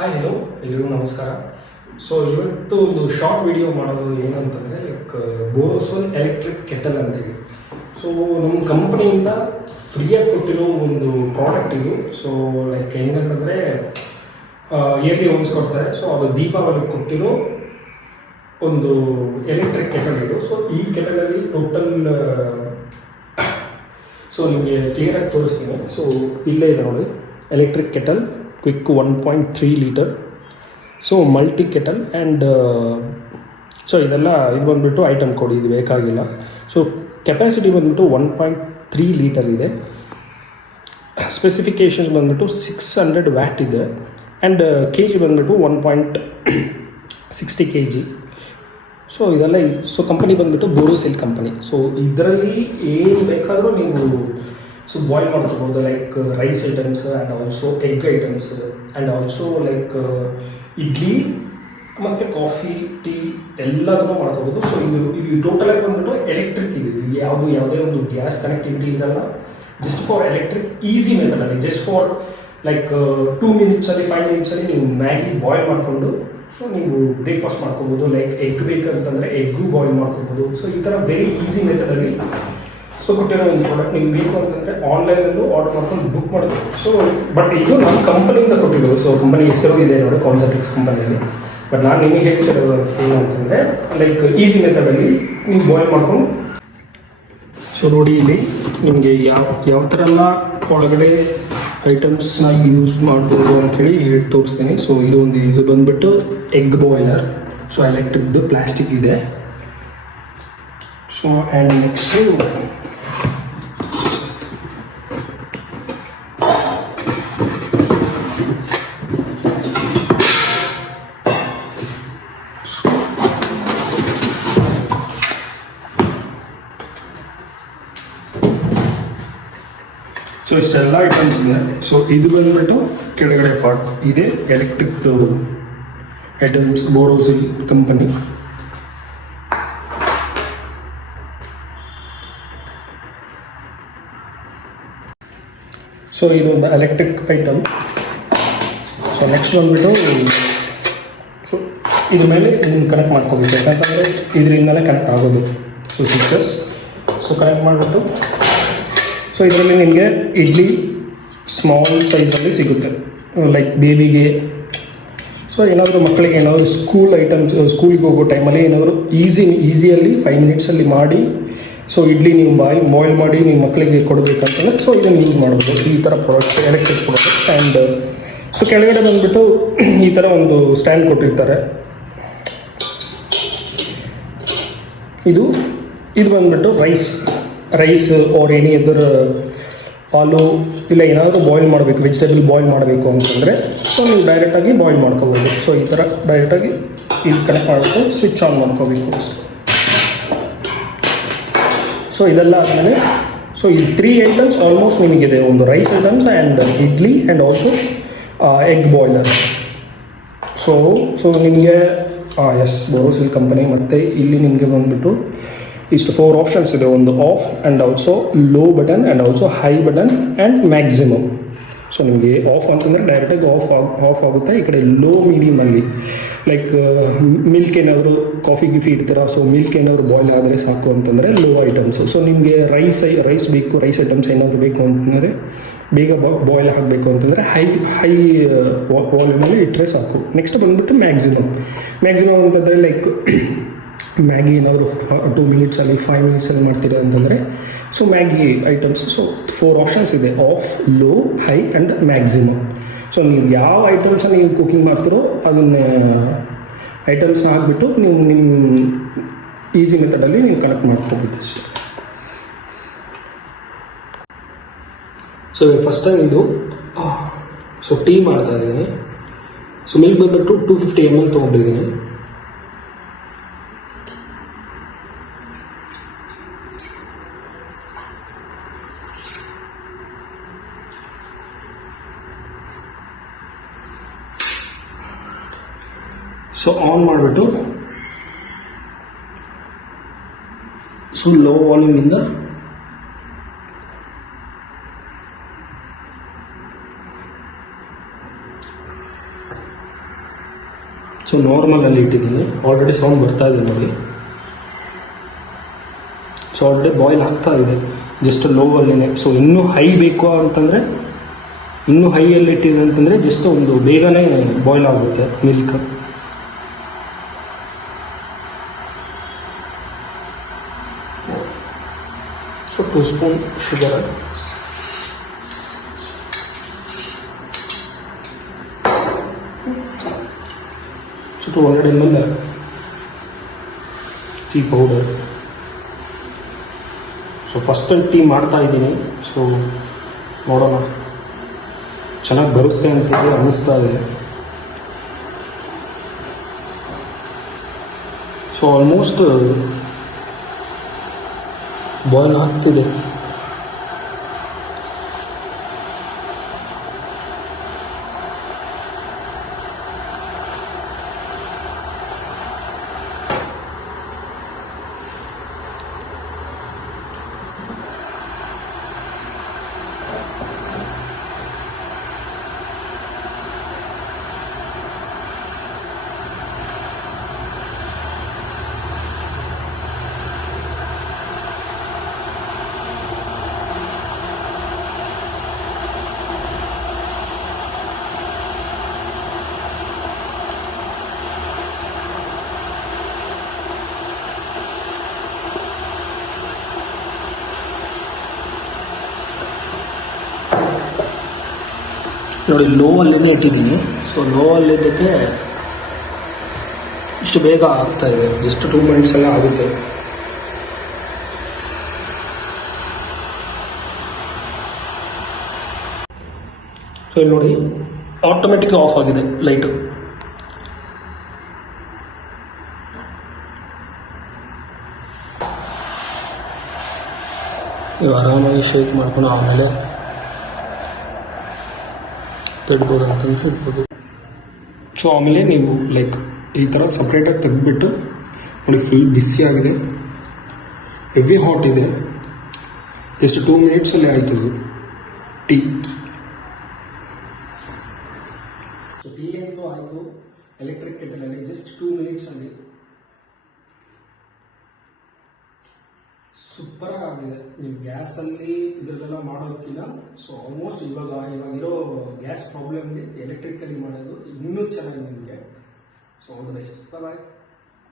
Hi hello ಎಲ್ಲರಿಗೂ ನಮಸ್ಕಾರ. So ಇವತ್ತು ಒಂದು ಶಾರ್ಟ್ ವಿಡಿಯೋ ಮಾಡೋದು ಏನಂತಂದರೆ ಲೈಕ್ ಬೋರೋಸೋಲ್ ಎಲೆಕ್ಟ್ರಿಕ್ ಕೆಟಲ್ ಅಂತೇಳಿ. ಸೊ ನಮ್ಮ ಕಂಪ್ನಿಯಿಂದ ಫ್ರೀಯಾಗಿ ಕೊಟ್ಟಿರೋ ಒಂದು ಪ್ರಾಡಕ್ಟ್ ಇದು. ಸೊ ಲೈಕ್ ಹೆಂಗಂತಂದರೆ ಇಯರ್ಲಿ ಒನ್ಸ್ ಕೊಡ್ತಾರೆ. ಸೊ ಅದು ದೀಪಾವಳಿಗೆ ಕೊಟ್ಟಿರೋ ಒಂದು ಎಲೆಕ್ಟ್ರಿಕ್ ಕೆಟಲ್ ಇದು. ಸೊ ಈ ಕೆಟಲಲ್ಲಿ ಟೋಟಲ್ ಸೊ ನಿಮಗೆ ಕ್ಲಿಯರಾಗಿ ತೋರಿಸ್ತೀನಿ. ಸೊ ಇಲ್ಲೇ ಇದೆ ನೋಡಿ, electric kettle quick 1.3 litre. So multi kettle and so ಇದೆಲ್ಲ ಇದು ಬಂದುಬಿಟ್ಟು ಐಟಮ್ ಕೋಡ್, ಇದು ಬೇಕಾಗಿಲ್ಲ. ಸೊ ಕೆಪಾಸಿಟಿ ಬಂದುಬಿಟ್ಟು 1.3 ಲೀಟರ್ ಇದೆ. ಸ್ಪೆಸಿಫಿಕೇಷನ್ಸ್ ಬಂದುಬಿಟ್ಟು 600 ವ್ಯಾಟ್ ಇದೆ. ಆ್ಯಂಡ್ ಕೆ ಜಿ ಬಂದುಬಿಟ್ಟು 1.60 kg. ಸೊ ಇದೆಲ್ಲ ಸೊ ಕಂಪನಿ ಬಂದುಬಿಟ್ಟು ಬೋರೋಸಿಲ್ ಕಂಪನಿ. ಸೊ ಇದರಲ್ಲಿ ಏನು ಬೇಕಾದರೂ ನೀವು ಸೊ ಬಾಯ್ಲ್ ಮಾಡ್ಕೋಬೋದು, like rice items and also egg items and also like idli ಮತ್ತು ಕಾಫಿ, ಟೀ ಎಲ್ಲದನ್ನು ಮಾಡ್ಕೋಬೋದು. ಸೊ ಇದು ಟೋಟಲಾಗಿ ಬಂದುಬಿಟ್ಟು ಎಲೆಕ್ಟ್ರಿಕ್ ಇದು ಯಾವುದೇ ಒಂದು ಗ್ಯಾಸ್ ಕನೆಕ್ಟಿವಿಟಿ ಇದೆಲ್ಲ. ಜಸ್ಟ್ ಫಾರ್ ಎಲೆಕ್ಟ್ರಿಕ್ ಈಸಿ ಮೆಥಡಲ್ಲಿ, ಜಸ್ಟ್ ಫಾರ್ ಲೈಕ್ 2 ಮಿನಿಟ್ಸಲ್ಲಿ 5 ಮಿನಿಟ್ಸಲ್ಲಿ ನೀವು ಮ್ಯಾಗಿ ಬಾಯ್ಲ್ ಮಾಡಿಕೊಂಡು ಸೊ ನೀವು ಬ್ರೇಕ್ಫಾಸ್ಟ್ ಮಾಡ್ಕೋಬೋದು. ಲೈಕ್ ಎಗ್ ಬೇಕಂತಂದರೆ ಎಗ್ಗು ಬಾಯ್ಲ್ ಮಾಡ್ಕೋಬೋದು. ಸೊ ಈ ಥರ ವೆರಿ ಈಸಿ ಮೆಥಡಲ್ಲಿ ಸೊ ಕೊಟ್ಟಿರೋ ಒಂದು ಪ್ರಾಡಕ್ಟ್ ನಿಮ್ಗೆ ಬೇಕು ಅಂತಂದರೆ ಆನ್ಲೈನಲ್ಲೂ ಆರ್ಡರ್ ಮಾಡ್ಕೊಂಡು ಬುಕ್ ಮಾಡೋದು. ಸೊ ಬಟ್ ಇದು ನಮ್ಮ ಕಂಪನಿಯಿಂದ ಕೊಟ್ಟಿರೋದು. ಸೊ ಕಂಪನಿ ಹೆಸರು ಇದೆ ನೋಡಿ, ಕಾನ್ಸೆಪ್ಟಿಕ್ಸ್ ಕಂಪನಿಯಲ್ಲಿ. ಬಟ್ ನಾನು ನಿಮಗೆ ಹೇಳ್ತಿರೋದು ಏನು ಅಂತಂದರೆ ಲೈಕ್ ಈಸಿ ಮೆಥಡಲ್ಲಿ ನೀವು ಬಾಯ್ಲ್ ಮಾಡ್ಕೊಂಡು ಸೊ ನೋಡಿ ಇಲ್ಲಿ ನಿಮಗೆ ಯಾವ ಥರ ಎಲ್ಲ ಒಳಗಡೆ ಐಟಮ್ಸ್ನ ಯೂಸ್ ಮಾಡ್ಬೋದು ಅಂಥೇಳಿ ಹೇಳಿ ತೋರಿಸ್ತೀನಿ. ಸೊ ಇದು ಬಂದುಬಿಟ್ಟು ಎಗ್ ಬಾಯ್ಲರ್. ಸೊ ಎಲೆಕ್ಟ್ರಿಕ್ದು ಪ್ಲಾಸ್ಟಿಕ್ ಇದೆ. ಸೊ ಆ್ಯಂಡ್ ನೆಕ್ಸ್ಟು ಸೊ ಇಷ್ಟೆಲ್ಲ ಐಟಮ್ಸ್ ಇದೆ. ಸೊ ಇದು ಬಂದುಬಿಟ್ಟು ಕೆಳಗಡೆ ಪಾರ್ಟ್ ಇದೆ electric items Borosil company. So ಇದೊಂದು ಎಲೆಕ್ಟ್ರಿಕ್ ಐಟಮ್. ಸೊ ನೆಕ್ಸ್ಟ್ ಬಂದುಬಿಟ್ಟು ಸೊ ಇದ್ರ ಮೇಲೆ ಇದನ್ನು ಕನೆಕ್ಟ್ ಮಾಡ್ಕೋಬೇಕು, ಯಾಕಂತಂದರೆ ಇದರಿಂದಲೇ ಕನೆಕ್ಟ್ ಆಗೋದು. ಸೊ ಸ್ವಿಚಸ್ ಸೊ ಕನೆಕ್ಟ್ ಮಾಡಿಬಿಟ್ಟು ಸೊ ಇದರಲ್ಲಿ ನಿಮಗೆ ಇಡ್ಲಿ ಸ್ಮಾಲ್ ಸೈಜಲ್ಲಿ ಸಿಗುತ್ತೆ, ಲೈಕ್ ಬೇಬಿಗೆ. ಸೊ ಏನಾದರೂ ಮಕ್ಕಳಿಗೆ ಏನಾದರೂ ಸ್ಕೂಲ್ ಐಟಮ್ಸ್, ಸ್ಕೂಲಿಗೆ ಹೋಗೋ ಟೈಮಲ್ಲಿ ಏನಾದರೂ ಈಸಿಯಲ್ಲಿ 5 ಮಿನಿಟ್ಸಲ್ಲಿ ಮಾಡಿ ಸೊ ಇಡ್ಲಿ ನೀವು ಬಾಯ್ಲ್ ಮಾಡಿ ನಿಮ್ಮ ಮಕ್ಕಳಿಗೆ ಕೊಡಬೇಕಂತಂದರೆ ಸೊ ಇದನ್ನು ಯೂಸ್ ಮಾಡ್ಬೋದು. ಈ ಥರ product electric product. And so ಕೆಳಗಡೆ ಬಂದುಬಿಟ್ಟು ಈ ಥರ ಒಂದು ಸ್ಟ್ಯಾಂಡ್ ಕೊಟ್ಟಿರ್ತಾರೆ. ಇದು ಬಂದುಬಿಟ್ಟು ರೈಸ್ ಆರ್ ಎನಿ ಅದರ್ ಆಲೂ ಇಲ್ಲ ಏನಾದರೂ ಬಾಯ್ಲ್ ಮಾಡಬೇಕು, ವೆಜಿಟೇಬಲ್ ಬಾಯ್ಲ್ ಮಾಡಬೇಕು ಅಂತಂದರೆ ಸೊ ನೀವು ಡೈರೆಕ್ಟಾಗಿ ಬಾಯ್ಲ್ ಮಾಡ್ಕೋಬೋದು. ಸೊ ಈ ಥರ ಡೈರೆಕ್ಟಾಗಿ ಇದು ಕನೆಕ್ಟ್ ಮಾಡಿಬಿಟ್ಟು ಸ್ವಿಚ್ ಆನ್ ಮಾಡ್ಕೋಬೇಕು ಅಷ್ಟೇ. ಸೊ ಇದೆಲ್ಲ ಆದಮೇಲೆ ಸೊ ಈ 3 ಐಟಮ್ಸ್ ಆಲ್ಮೋಸ್ಟ್ ನಿಮಗಿದೆ, ಒಂದು rice items and idli and also egg boiler. So ನಿಮಗೆ ಎಸ್ ಬೋರೋಸಿಲ್ ಕಂಪನಿ. ಮತ್ತು ಇಲ್ಲಿ ನಿಮಗೆ ಬಂದುಬಿಟ್ಟು ಇಷ್ಟು 4 ಆಪ್ಷನ್ಸ್ ಇದೆ. ಒಂದು off and also low button and also high button and maximum. So ನಿಮಗೆ ಆಫ್ ಅಂತಂದರೆ ಡೈರೆಕ್ಟಾಗಿ ಆಫ್ ಆಗುತ್ತೆ. ಈ ಕಡೆ ಲೋ ಮೀಡಿಯಮಲ್ಲಿ ಲೈಕ್ ಮಿಲ್ಕ್ ಏನಾದರೂ ಕಾಫಿ ಇಡ್ತೀರಾ, ಸೊ ಮಿಲ್ಕ್ ಏನಾದರೂ ಬಾಯ್ಲ್ ಆದರೆ ಸಾಕು ಅಂತಂದರೆ ಲೋ ಐಟಮ್ಸು. ಸೊ ನಿಮಗೆ ರೈಸ್ ಬೇಕು, ರೈಸ್ ಐಟಮ್ಸ್ ಏನಾದರೂ ಬೇಕು ಅಂತಂದರೆ ಬೇಗ ಬಾಯ್ಲ್ ಆಗಬೇಕು ಅಂತಂದರೆ ಹೈ ವಾಲ್ಯೂಮಲ್ಲಿ ಇಟ್ಟರೆ ಸಾಕು. ನೆಕ್ಸ್ಟ್ ಬಂದುಬಿಟ್ಟು ಮ್ಯಾಕ್ಸಿಮಮ್ ಅಂತಂದರೆ ಲೈಕ್ ಮ್ಯಾಗಿ ಏನಾದರೂ 2 ಮಿನಿಟ್ಸಲ್ಲಿ 5 ಮಿನಿಟ್ಸಲ್ಲಿ ಮಾಡ್ತೀರಾ ಅಂತಂದರೆ so Maggi items. So 4 options ಇದೆ, off, low, high and maximum. So ನೀವು ಯಾವ ಐಟಮ್ಸನ್ನು ನೀವು ಕುಕಿಂಗ್ ಮಾಡ್ತೀರೋ ಅದನ್ನು ಐಟಮ್ಸ್ನ ಹಾಕಿಬಿಟ್ಟು ನೀವು ನಿಮ್ಮ ಈಸಿ ಮೆಥಡಲ್ಲಿ ನೀವು ಕನೆಕ್ಟ್ ಮಾಡ್ಕೋಬೋದು ಅಷ್ಟೇ. ಸೊ ಫಸ್ಟ್ ಟೈಮ್ ಇದು ಸೊ ಟೀ ಮಾಡ್ತಾ ಇದ್ದೀನಿ. ಸೊ ಮಿಲ್ಕ್ ಬಂದುಬಿಟ್ಟು 250 ml ತೊಗೊಂಡಿದ್ದೀನಿ. ಸೊ ಆನ್ ಮಾಡಿಬಿಟ್ಟು ಸೊ ಲೋ ವಾಲ್ಯೂಮಿಂದ ಸೊ ನಾರ್ಮಲಲ್ಲಿ ಇಟ್ಟಿದ್ದೀನಿ, ಆಲ್ರೆಡಿ ಸೌಂಡ್ ಬರ್ತಾ ಇದೆ ನೋಡಿ. ಸೊ ಆಲ್ರೆಡಿ ಬಾಯ್ಲ್ ಆಗ್ತಾ ಇದೆ, ಜಸ್ಟ್ ಲೋವಲ್ಲೇ. ಸೊ ಇನ್ನೂ ಹೈ ಬೇಕು ಅಂತಂದರೆ, ಇನ್ನೂ ಹೈಯಲ್ಲಿ ಇಟ್ಟಿದೆ ಅಂತಂದರೆ ಜಸ್ಟ್ ಒಂದು ಬೇಗನೆ ಬಾಯ್ಲ್ ಆಗುತ್ತೆ milk. So 2 spoon sugar, so 200 ml tea powder. So first time tea ಮಾಡ್ತಾ ಇದ್ದೀನಿ, ಸೊ ನೋಡೋಣ ಚೆನ್ನಾಗಿ ಬರುತ್ತೆ ಅಂತ ಅನ್ನಿಸ್ತಾ ಇದೆ. ಸೊ ಆಲ್ಮೋಸ್ಟ್ ಬಾಯ್ಲ್ ಆಗ್ತಿದೆ. ನೋಡಿ, ಲೋ ಅಲ್ಲೇ ಇಟ್ಟಿದ್ದೀನಿ. ಸೊ ಲೋ ಅಲ್ಲಿದ್ದಕ್ಕೆ ಇಷ್ಟು ಬೇಗ ಆಗ್ತಾ ಇದೆ, ಜಸ್ಟ್ 2 ಮಿನಿಟ್ಸ್ ಎಲ್ಲ ಆಗುತ್ತೆ. ಸೊ ಇಲ್ಲಿ ನೋಡಿ, ಆಟೋಮೆಟಿಕ್ ಆಫ್ ಆಗಿದೆ ಲೈಟು. ನೀವು ಆರಾಮಾಗಿ ಶೇಕ್ ಮಾಡ್ಕೊಂಡು ಆಮೇಲೆ ತಡ್ಬೋದು ಅಂತ ಹೇಳ್ಬೋದು. ಸೊ ಆಮೇಲೆ ನೀವು ಲೈಕ್ ಈ ಥರ ಸಪ್ರೇಟಾಗಿ ತೆಗೆದ್ಬಿಟ್ಟು ನೋಡಿ, ಫುಲ್ ಬಿಸಿಯಾಗಿದೆ, ಹೆವಿ ಹಾಟ್ ಇದೆ. ಎಷ್ಟು 2 ಮಿನಿಟ್ಸಲ್ಲಿ ಆಯಿತು ಟೀ. ಸೊ ಟೀ ಅಂತೂ ಆಯಿತು ಎಲೆಕ್ಟ್ರಿಕ್ ಕೆಟಲಲ್ಲಿ ಜಸ್ಟ್ 2 ಮಿನಿಟ್ಸಲ್ಲಿ. ಸೂಪರಾಗಿ ಆಗಿದೆ. ನೀವು ಗ್ಯಾಸಲ್ಲಿ ಇದರಲ್ಲೆಲ್ಲ ಮಾಡೋದಕ್ಕಿಂತ ಸೊ ಆಲ್ಮೋಸ್ಟ್ ಇವಾಗಿರೋ ಗ್ಯಾಸ್ ಪ್ರಾಬ್ಲಮ್ಗೆ ಎಲೆಕ್ಟ್ರಿಕಲ್ಲಿ ಮಾಡೋದು ಇನ್ನೂ ಚೆನ್ನಾಗಿ ನಿಮಗೆ. So all the best, bye.